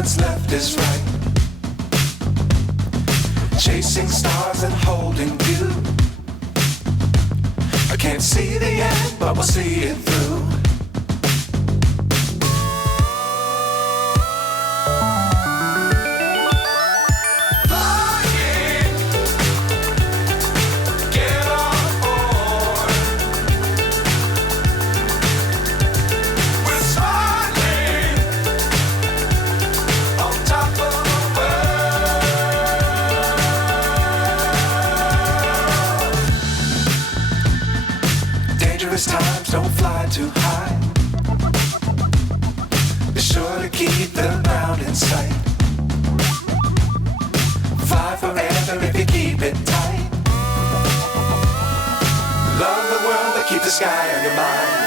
what's left is right. Chasing stars and holding you. I can't see the end, but we'll see it through. Times don't fly too high. Be sure to keep the ground in sight. Fly forever if you keep it tight. Love the world, but keep the sky on your mind.